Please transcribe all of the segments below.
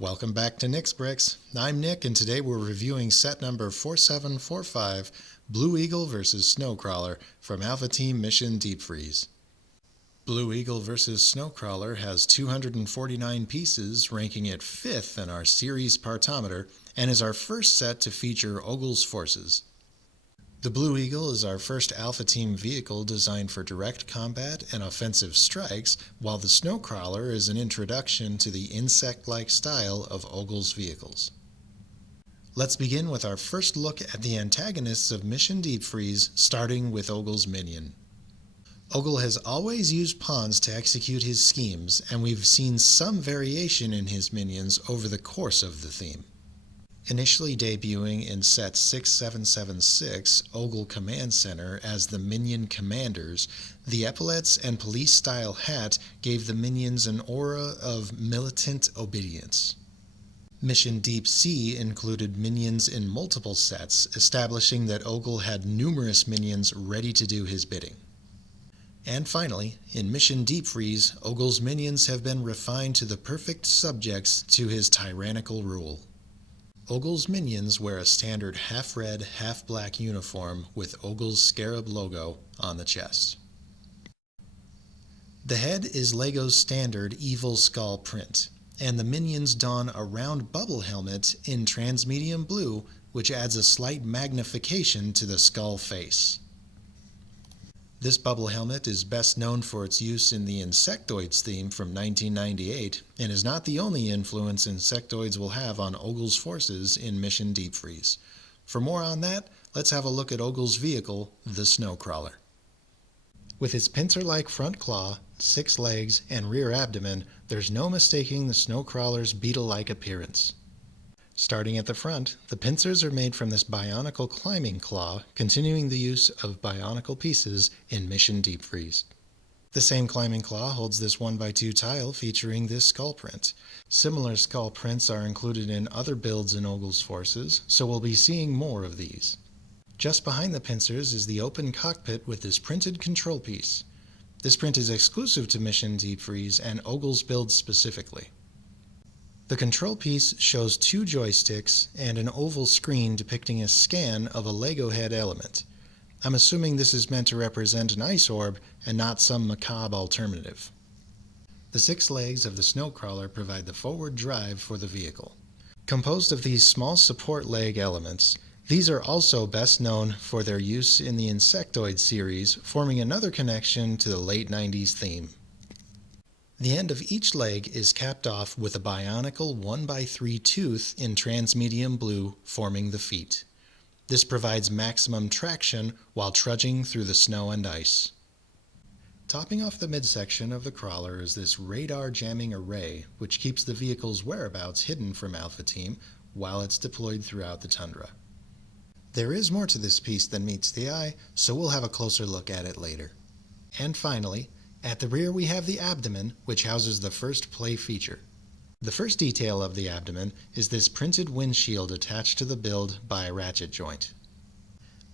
Welcome back to Nick's Bricks. I'm Nick, and today we're reviewing set number 4745, Blue Eagle vs. Snowcrawler from Alpha Team Mission Deep Freeze. Blue Eagle vs. Snowcrawler has 249 pieces, ranking it 5th in our series partometer, and is our first set to feature Ogle's forces. The Blue Eagle is our first Alpha Team vehicle designed for direct combat and offensive strikes, while the Snowcrawler is an introduction to the insect-like style of Ogle's vehicles. Let's begin with our first look at the antagonists of Mission Deep Freeze, starting with Ogle's minion. Ogle has always used pawns to execute his schemes, and we've seen some variation in his minions over the course of the theme. Initially debuting in set 6776, Ogle Command Center, as the Minion Commanders, the epaulets and police-style hat gave the minions an aura of militant obedience. Mission Deep Sea included minions in multiple sets, establishing that Ogle had numerous minions ready to do his bidding. And finally, in Mission Deep Freeze, Ogle's minions have been refined to the perfect subjects to his tyrannical rule. Ogle's minions wear a standard half-red, half-black uniform with Ogle's Scarab logo on the chest. The head is LEGO's standard Evil Skull print, and the minions don a round bubble helmet in transmedium blue, which adds a slight magnification to the skull face. This bubble helmet is best known for its use in the Insectoids theme from 1998, and is not the only influence Insectoids will have on Ogle's forces in Mission Deep Freeze. For more on that, let's have a look at Ogle's vehicle, the Snowcrawler. With its pincer-like front claw, 6 legs, and rear abdomen, there's no mistaking the Snowcrawler's beetle-like appearance. Starting at the front, the pincers are made from this bionicle climbing claw, continuing the use of bionicle pieces in Mission Deep Freeze. The same climbing claw holds this 1x2 tile featuring this skull print. Similar skull prints are included in other builds in Ogle's forces, so we'll be seeing more of these. Just behind the pincers is the open cockpit with this printed control piece. This print is exclusive to Mission Deep Freeze and Ogle's build specifically. The control piece shows 2 joysticks and an oval screen depicting a scan of a LEGO head element. I'm assuming this is meant to represent an ice orb and not some macabre alternative. The 6 legs of the Snowcrawler provide the forward drive for the vehicle. Composed of these small support leg elements, these are also best known for their use in the Insectoid series, forming another connection to the late 90s theme. The end of each leg is capped off with a bionicle 1x3 tooth in transmedium blue forming the feet. This provides maximum traction while trudging through the snow and ice. Topping off the midsection of the crawler is this radar jamming array, which keeps the vehicle's whereabouts hidden from Alpha Team while it's deployed throughout the tundra. There is more to this piece than meets the eye, so we'll have a closer look at it later. And finally, at the rear we have the abdomen, which houses the first play feature. The first detail of the abdomen is this printed windshield attached to the build by a ratchet joint.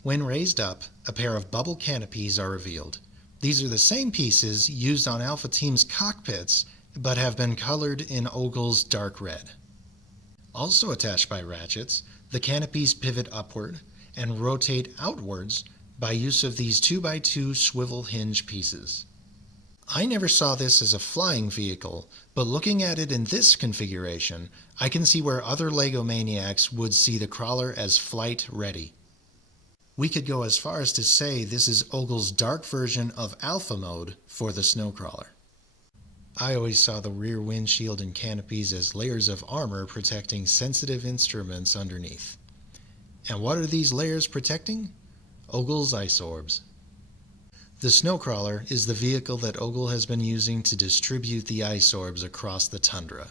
When raised up, a pair of bubble canopies are revealed. These are the same pieces used on Alpha Team's cockpits, but have been colored in Ogle's dark red. Also attached by ratchets, the canopies pivot upward and rotate outwards by use of these 2x2 swivel hinge pieces. I never saw this as a flying vehicle, but looking at it in this configuration, I can see where other LEGO maniacs would see the crawler as flight ready. We could go as far as to say this is Ogle's dark version of Alpha Mode for the Snowcrawler. I always saw the rear windshield and canopies as layers of armor protecting sensitive instruments underneath. And what are these layers protecting? Ogle's ice orbs. The Snowcrawler is the vehicle that Ogle has been using to distribute the ice orbs across the tundra,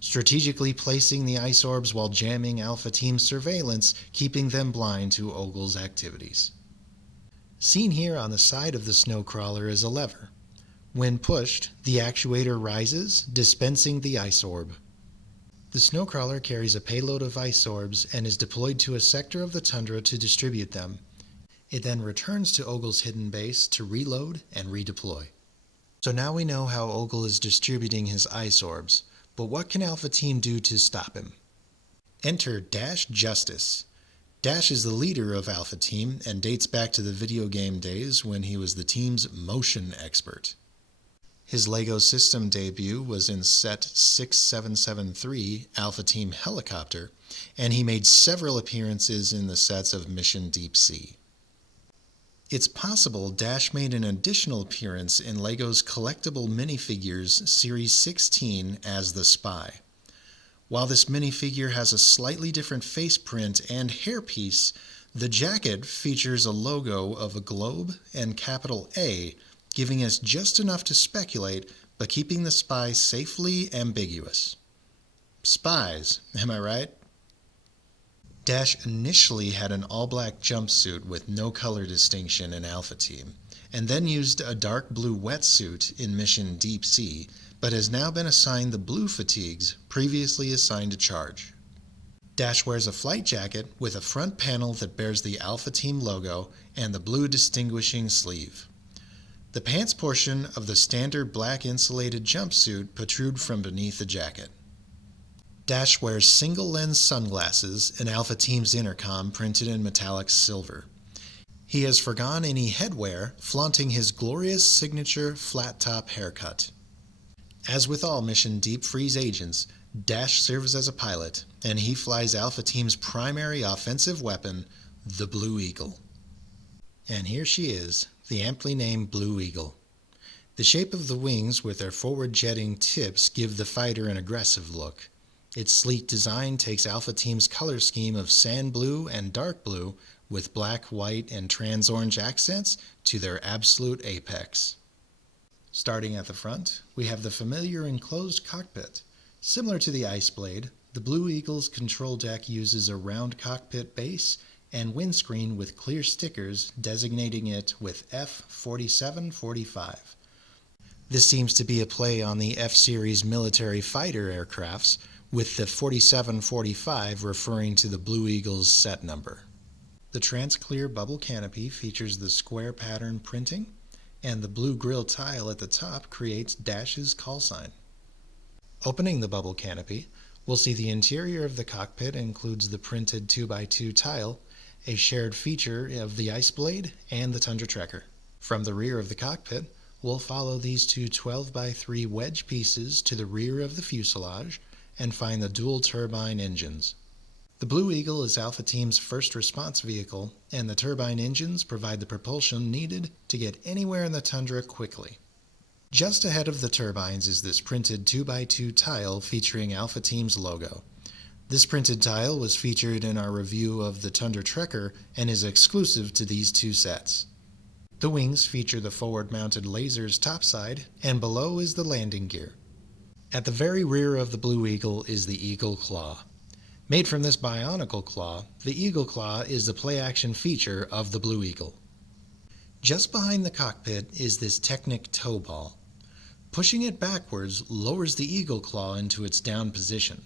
strategically placing the ice orbs while jamming Alpha Team surveillance, keeping them blind to Ogle's activities. Seen here on the side of the Snowcrawler is a lever. When pushed, the actuator rises, dispensing the ice orb. The Snowcrawler carries a payload of ice orbs and is deployed to a sector of the tundra to distribute them. It then returns to Ogle's hidden base to reload and redeploy. So now we know how Ogle is distributing his ice orbs, But what can Alpha Team do to stop him? Enter Dash Justice. Dash is the leader of Alpha Team and dates back to the video game days when he was the team's motion expert. His LEGO system debut was in set 6773 Alpha Team Helicopter, and he made several appearances in the sets of Mission Deep Sea. It's possible Dash made an additional appearance in LEGO's collectible minifigures Series 16 as the Spy. While this minifigure has a slightly different face print and hairpiece, the jacket features a logo of a globe and capital A, giving us just enough to speculate, but keeping the spy safely ambiguous. Spies, am I right? Dash initially had an all-black jumpsuit with no color distinction in Alpha Team, and then used a dark blue wetsuit in Mission Deep Sea, but has now been assigned the blue fatigues previously assigned to Charge. Dash wears a flight jacket with a front panel that bears the Alpha Team logo and the blue distinguishing sleeve. The pants portion of the standard black insulated jumpsuit protrude from beneath the jacket. Dash wears single-lens sunglasses and Alpha Team's intercom printed in metallic silver. He has forgone any headwear, flaunting his glorious signature flat-top haircut. As with all Mission Deep Freeze agents, Dash serves as a pilot, and he flies Alpha Team's primary offensive weapon, the Blue Eagle. And here she is, the amply named Blue Eagle. The shape of the wings with their forward jetting tips give the fighter an aggressive look. Its sleek design takes Alpha Team's color scheme of sand blue and dark blue with black, white, and trans-orange accents to their absolute apex. Starting at the front, we have the familiar enclosed cockpit. Similar to the Ice Blade, the Blue Eagle's control deck uses a round cockpit base and windscreen with clear stickers designating it with F-4745. This seems to be a play on the F-Series military fighter aircrafts, with the 4745 referring to the Blue Eagle's set number. The trans-clear bubble canopy features the square pattern printing, and the blue grille tile at the top creates Dash's call sign. Opening the bubble canopy, we'll see the interior of the cockpit includes the printed 2x2 tile, a shared feature of the Ice Blade and the Tundra Trekker. From the rear of the cockpit, we'll follow these two 12x3 wedge pieces to the rear of the fuselage and find the dual turbine engines. The Blue Eagle is Alpha Team's first response vehicle, and the turbine engines provide the propulsion needed to get anywhere in the tundra quickly. Just ahead of the turbines is this printed 2x2 tile featuring Alpha Team's logo. This printed tile was featured in our review of the Tundra Trekker and is exclusive to these two sets. The wings feature the forward-mounted lasers topside, and below is the landing gear. At the very rear of the Blue Eagle is the Eagle Claw. Made from this bionicle claw, the Eagle Claw is the play-action feature of the Blue Eagle. Just behind the cockpit is this Technic tow ball. Pushing it backwards lowers the Eagle Claw into its down position.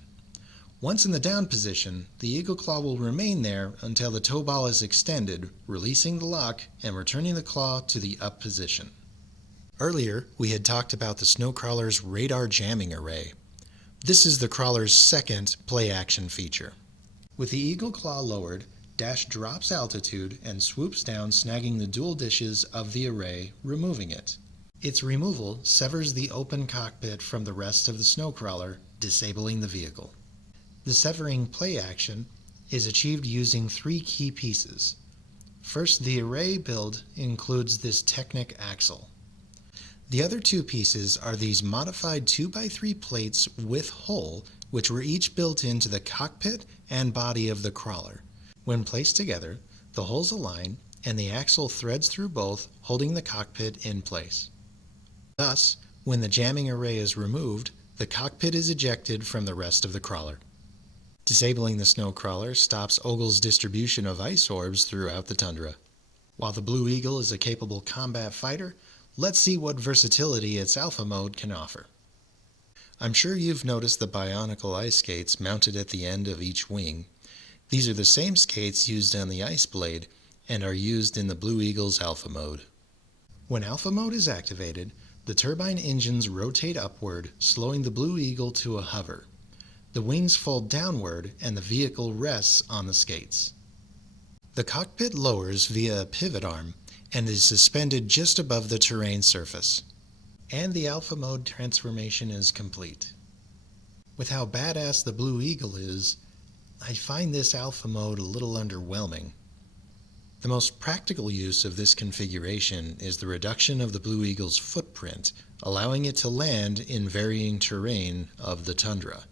Once in the down position, the Eagle Claw will remain there until the tow ball is extended, releasing the lock and returning the claw to the up position. Earlier, we had talked about the Snowcrawler's radar jamming array. This is the crawler's second play-action feature. With the Eagle Claw lowered, Dash drops altitude and swoops down, snagging the dual dishes of the array, removing it. Its removal severs the open cockpit from the rest of the Snowcrawler, disabling the vehicle. The severing play action is achieved using three key pieces. First, the array build includes this Technic axle. The other two pieces are these modified 2x3 plates with hole, which were each built into the cockpit and body of the crawler. When placed together, the holes align and the axle threads through both, holding the cockpit in place. Thus, when the jamming array is removed, the cockpit is ejected from the rest of the crawler. Disabling the Snowcrawler stops Ogle's distribution of ice orbs throughout the tundra. While the Blue Eagle is a capable combat fighter, let's see what versatility its Alpha mode can offer. I'm sure you've noticed the bionicle ice skates mounted at the end of each wing. These are the same skates used on the Ice Blade and are used in the Blue Eagle's Alpha mode. When Alpha mode is activated, The turbine engines rotate upward, slowing the Blue Eagle to a hover. The wings fold downward and the vehicle rests on the skates. The cockpit lowers via a pivot arm and is suspended just above the terrain surface. And the Alpha Mode transformation is complete. With how badass the Blue Eagle is, I find this Alpha Mode a little underwhelming. The most practical use of this configuration is the reduction of the Blue Eagle's footprint, allowing it to land in varying terrain of the tundra.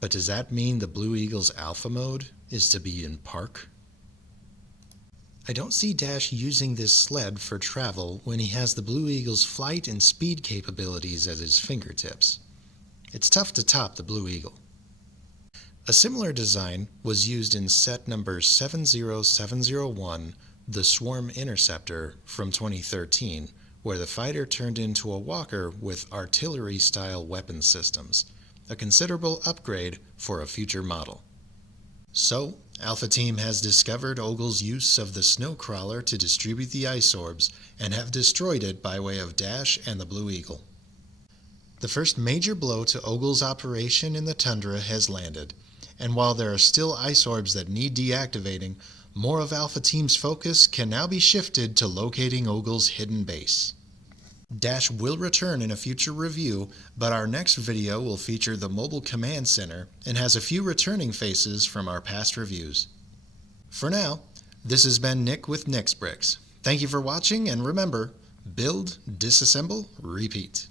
But does that mean the Blue Eagle's Alpha Mode is to be in park? I don't see Dash using this sled for travel when he has the Blue Eagle's flight and speed capabilities at his fingertips. It's tough to top the Blue Eagle. A similar design was used in set number 70701, the Swarm Interceptor from 2013, where the fighter turned into a walker with artillery-style weapon systems, a considerable upgrade for a future model. So, Alpha Team has discovered Ogle's use of the Snowcrawler to distribute the ice orbs and have destroyed it by way of Dash and the Blue Eagle. The first major blow to Ogle's operation in the tundra has landed, and while there are still ice orbs that need deactivating, more of Alpha Team's focus can now be shifted to locating Ogle's hidden base. Dash will return in a future review, but our next video will feature the Mobile Command Center and has a few returning faces from our past reviews. For now, this has been Nick with Nick's Bricks. Thank you for watching, and remember, build, disassemble, repeat.